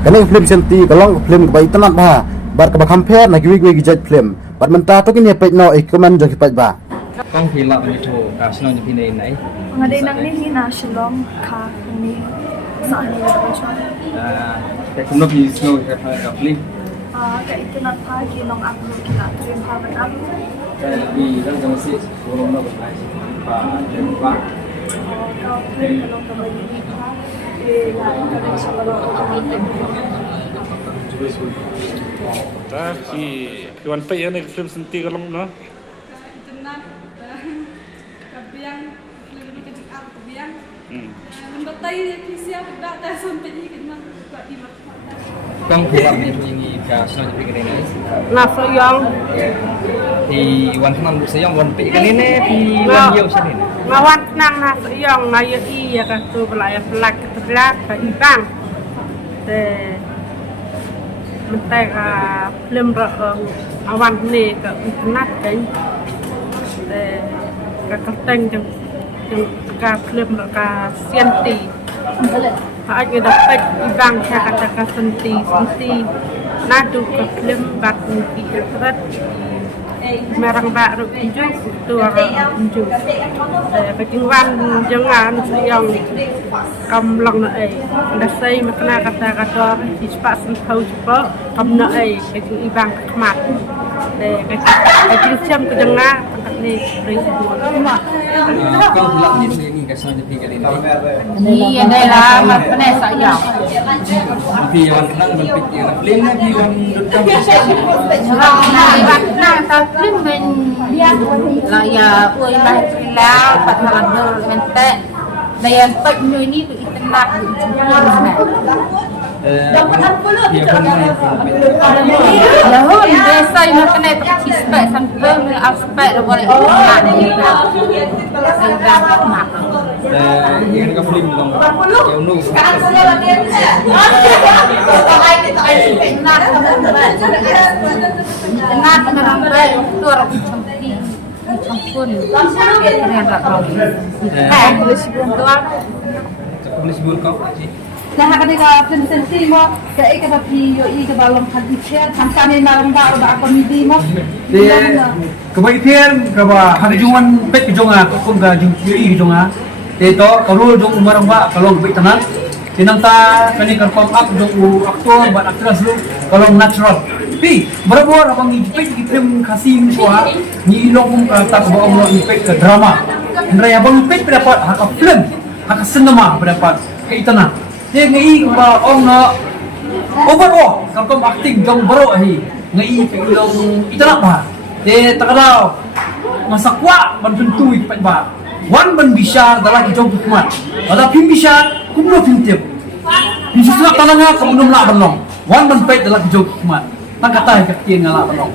Kaning film senti kalong film ke bai tanat ba bar ka ba compare na giwi giwi gijat film bar menta to kini pet no ikuman jo kipat ba Kong thì lọ như thô cả snow như thế này Nga day nang ni na shalom ka ni sa ani ba siya. cái cũng nó bị snow gặp linh Ka itinat pa kinong ako kina trim pa man ako. vì đang trong sự của nó bị lại và đến quá Ka trim kalong ka ba ni pa. Na ka din sa laro ka Tá, que o ano pai ano que filme senti kalau no. Tenang, kabiang, lebih kecil aku kabiang. Membatai visi aku dah tak sampai ni kan buat di mana. Kong thì lọ như thô như cả snow như thế này Na so yang thìวันทั้งนั้นsaya yangวันปีกันini thìวันเดียวใช่ไหม ngawan nang na so yang na ya iya ka tu belaya pelak tu belak ka ibang te mentai ka film ra awan ni ka internet kan te ka kateng jang ka film ra ka sianti ha ai dapat ibang ka kata ka senti na tu ka film bat ni internet merang baru tunjuk tu orang tunjuk kejengwan jangan yang kamlang na dasai makna kata ispat sentau cepa kamna kejeng ibang kemat kejeng jam kejengah angkat ni dari sebuah Kong thì lọ như thế như cả snow như thế này ni ada lah mana saya thìวันทั้งนั้นมันปิดอย่างนั้นเล่นนะพี่วันดุจจำ na ta film men la ya oi lah la pathalan mente dayan pag nyoy ni tu internet thì hôm nay lahon desa ina kena tak spek sampai aspek dah boleh nak ni kan dah mak yang cái film dong yang nu internet dengan baik tu orang campur keren tak kau boleh sebelum tu boleh sebut kau sih Nah, ketika film senti mo, saya ikut tapi yo ikut balong kan ikhtiar, kan kami malam baru aku midi mo. Kebaik kaba hari jungan pet jonga kun ga jung i jonga to karul jong marang ba kalau baik tenang tinang ta kani kar pop up jong aktor ba aktris lu kalau natural pi berabor abang ipet di film kasim soa ni long ta ba om ipet ke drama ndra abang ipet dapat hak film hak cinema dapat ke tenang dia ngi ba om no overall kalau acting jong baro hi ngi ke long itana ba de takadaw masakwa man pentui pat ba wan ban bisa dalam hijau hikmat ada pin bisa kumlo pintip bisa talanga kamu la balong wan ban pet dalam hijau hikmat tak kata ke tiang ngala balong